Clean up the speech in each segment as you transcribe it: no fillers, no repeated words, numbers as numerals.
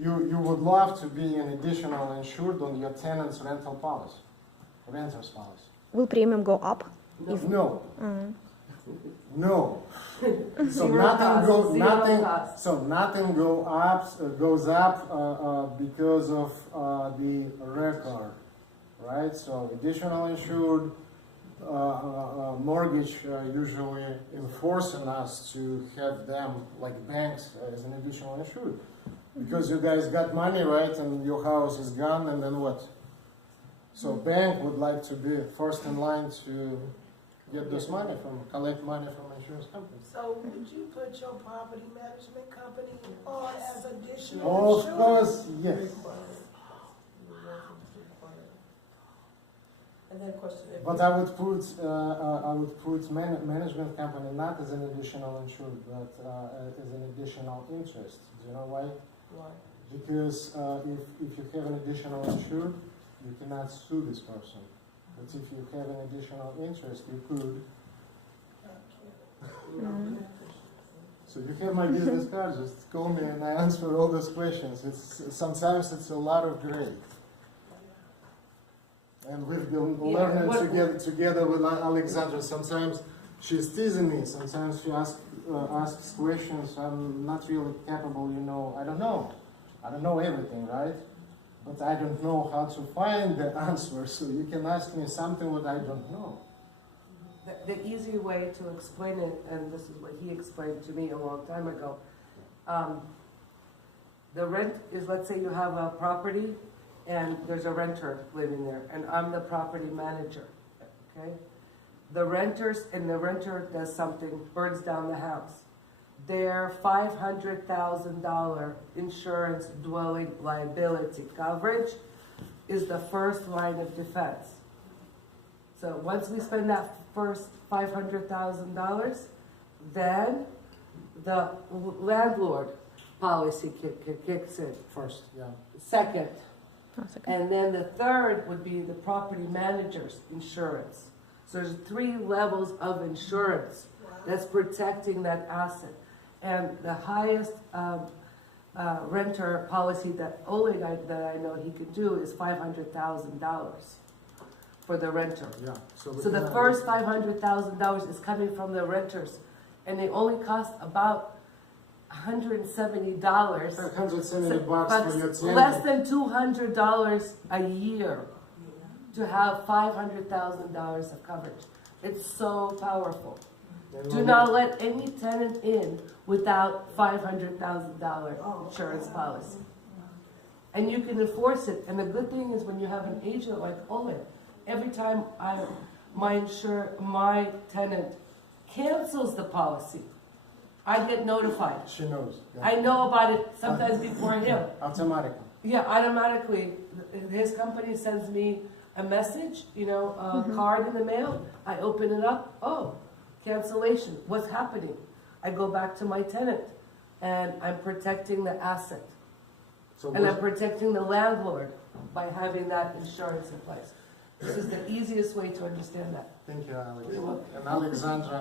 you would love to be an additional insured on your tenant's rental policy, renter's policy. Will premium go up? No. No. So Zero nothing cost, zero cost. nothing goes up because of the record, right? So additional insured mortgage usually enforcing us to have them like banks as an additional insured, because you guys got money, right, and your house is gone, and then what? So bank would like to be first in line to get this money collect money from insurance companies. So would you put your property management company on as additional Of insurance? course, yes. And then question. But I would put management company not as an additional insured, but as an additional interest. Do you know why? Why? Because if you have an additional insured, you cannot sue this person. But if you have an additional interest, you could. So you have my business card. Just call me and I answer all those questions. Sometimes it's a lot of gray. And we've been learning together with Alexandra. Sometimes she's teasing me. Sometimes she asks questions I'm not really capable. I don't know. I don't know everything, right? But I don't know how to find the answer. So you can ask me something that I don't know. The easy way to explain it, and this is what he explained to me a long time ago, the rent is, let's say you have a property and there's a renter living there, and I'm the property manager, okay? The renter does something, burns down the house. Their $500,000 insurance dwelling liability coverage is the first line of defense. So once we spend that first $500,000, then the landlord policy kicks in. First, yeah. Second, That's okay. and then the third would be the property manager's insurance. So there's 3 levels of insurance that's protecting that asset. And the highest renter policy that Oleg that I know he could do is $500,000 for the renter. Yeah. So the first $500,000 is coming from the renters, and they only cost about $170. $170 for your tenant. Less than $200 a year to have $500,000 of coverage. It's so powerful. Do not let any tenant in without $500,000 insurance policy. And you can enforce it. And the good thing is when you have an agent like Oleg, every time my tenant cancels the policy, I get notified. She knows. Yeah. I know about it sometimes before him. Automatically. Yeah, automatically. His company sends me a message, a card in the mail. I open it up. Oh, cancellation. What's happening? I go back to my tenant, and I'm protecting the asset. So And I'm protecting the landlord by having that insurance in place. This is the easiest way to understand that. Thank you, Alex. And Alexandra,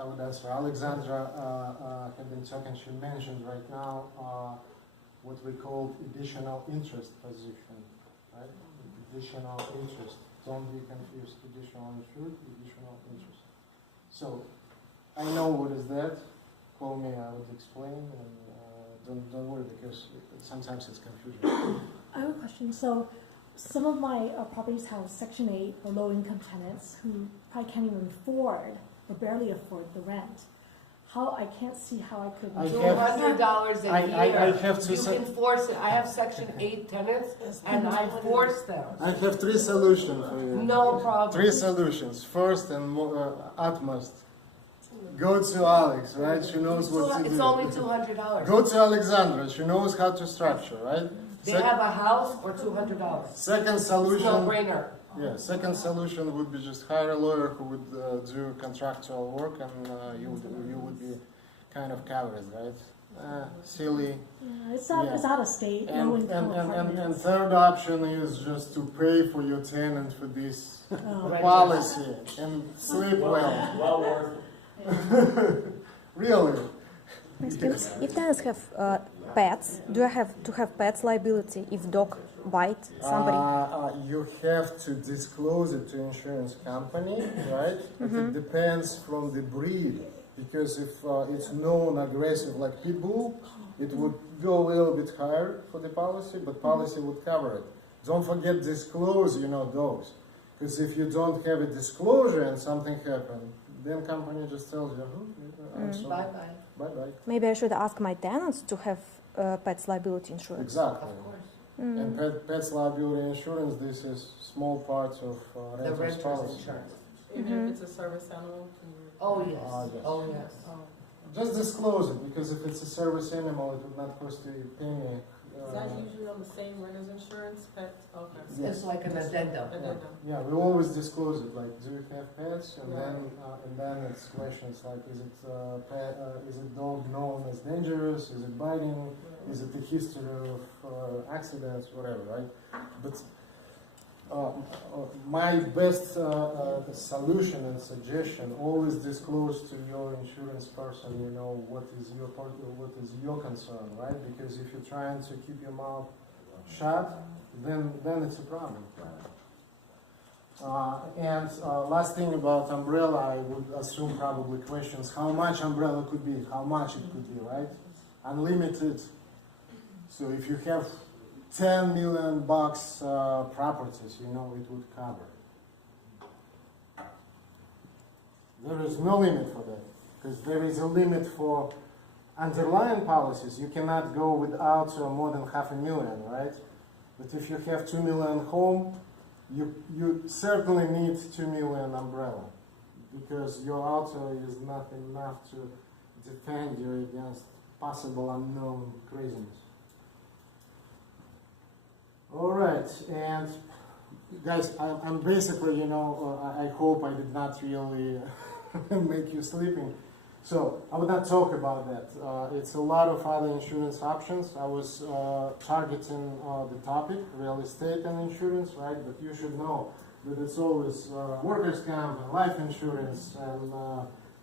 I would answer. Alexandra had been talking, she mentioned right now what we call additional interest position, right? Additional interest. Don't be confused. Additional insured, additional interest. So, I know what is that. Call me, I would explain, and don't worry, because sometimes it's confusing. I have a question. So some of my properties have Section 8 or low-income tenants who probably can't even afford or barely afford the rent. I can't see how I could do $200 a year. I have to You can force it. I have Section 8 tenants, and I force them. I have 3 solutions for you. No problem. 3 solutions. First and utmost. Go to Alex, right? She knows what to do. It's only $200. Go to Alexandra. She knows how to structure, right? They have a house or $200. Second It's solution. no brainer. Yeah. Second solution would be just hire a lawyer who would do contractual work, and you would be kind of covered, right? Silly. Yeah, it's out of state, low-income And apartments. third option is just to pay for your tenant for this Oh. policy and sleep well. Well worth it. Really. Next, please. If tenants have pets, do I have to have pets liability if dog bite somebody? You have to disclose it to insurance company, right? It depends from the breed, because if it's known aggressive like pit bull, it would go a little bit higher for the policy, but policy would cover it. Don't forget disclose, dogs, because if you don't have a disclosure and something happened, then company just tells you, I'm sorry. Bye-bye. Bye-bye. Maybe I should ask my tenants to have pets liability insurance. Exactly. Of course. And pets liability insurance, this is small parts of The renter's renter's policy. insurance. Even if it's a service animal? Oh, yes. Yes. Oh, yes. Just disclose it, because if it's a service animal, it would not cost you a penny. Is that usually on the same renter's insurance, pets? Okay. Yes. It's like an addendum. Addendum. Yeah, we always disclose it, like, do you have pets? And then it's questions like, is it dog known as dangerous? Is it biting? Is it a history of accidents, whatever, right? But my best solution and suggestion: always disclose to your insurance person, what is your concern, right? Because if you're trying to keep your mouth shut, then it's a problem. And last thing about umbrella, I would assume probably questions: how much umbrella could be? How much it could be, right? Unlimited. So if you have $10 million properties, it would cover. There is no limit for that, because there is a limit for underlying policies. You cannot go without more than $500,000, right? But if you have $2 million home, you certainly need $2 million umbrella, because your auto is not enough to defend you against possible unknown craziness. All right, and guys, I'm basically, I hope I did not really make you sleeping. So I would not talk about that. It's a lot of other insurance options. I was targeting the topic, real estate and insurance, right? But you should know that it's always workers' comp and life insurance and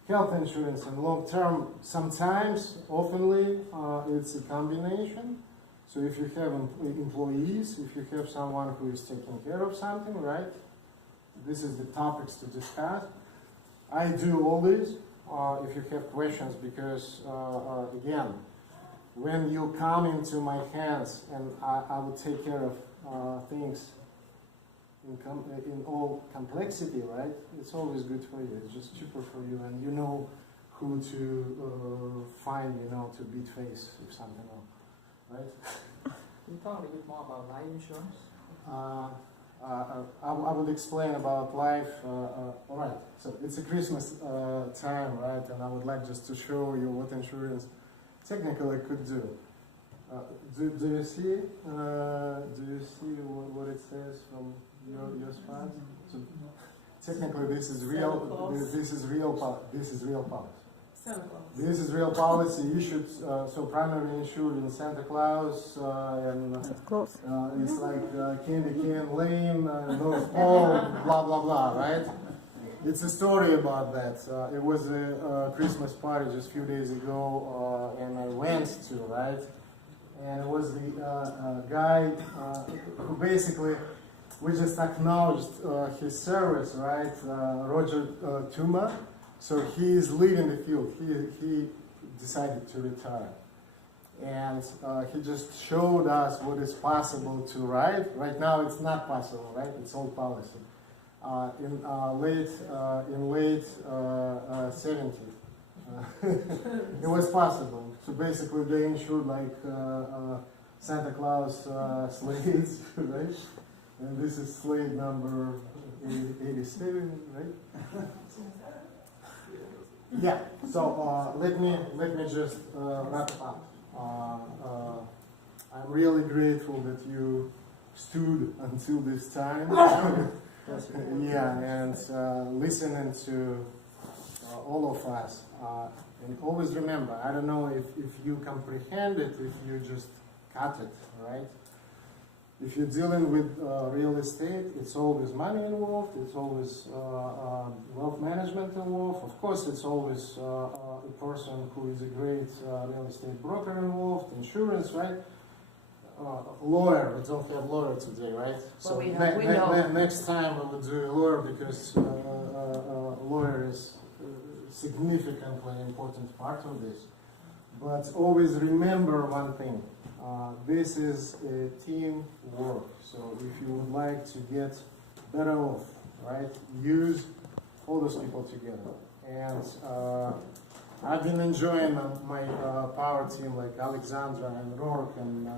health insurance and long term. Sometimes, oftenly, it's a combination. So if you have employees, if you have someone who is taking care of something, right? This is the topics to discuss. I do all this if you have questions, because again, when you come into my hands and I will take care of things in all complexity, right? It's always good for you. It's just cheaper for you, and you know who to find, to beat face if something wrong. Right? Can you talk a little bit more about life insurance? I will explain about life. All right, so it's a Christmas time, right? And I would like just to show you what insurance technically could do. Do you see? What it says from your spot? So technically, this is real. This is real policy. Santa Claus. This is real policy issued, so primary insured in Santa Claus, and Close. it's like Candy Cane Lane, North Pole, blah, blah, blah, right? It's a story about that. It was a Christmas party just a few days ago, and I went to, right? And it was the guy who basically, we just acknowledged his service, right? Roger Tuma. So he is leaving the field. He decided to retire. And he just showed us what is possible to write. Right now it's not possible, right? It's old policy. In late 70s, it was possible. So basically they insured like Santa Claus sleds, right? And this is sled number 87, right? Yeah, so let me just wrap up. I'm really grateful that you stood until this time. Yeah, and listening to all of us. And always remember, I don't know if you comprehend it, if you just cut it, right? if you're dealing with real estate, it's always money involved, it's always wealth management involved. Of course, it's always a person who is a great real estate broker involved, insurance, right? Lawyer, we don't have lawyer today, right? Well, we know. Next time we will do a lawyer because lawyer is significantly important part of this. But always remember one thing. This is a team work. So if you would like to get better off, right, use all those people together. And I've been enjoying my power team like Alexandra and Rourke and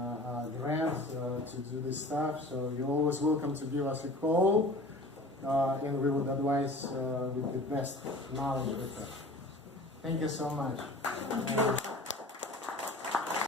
Grant to do this stuff. So you're always welcome to give us a call, and we would advise with the best knowledge with that. Thank you so much.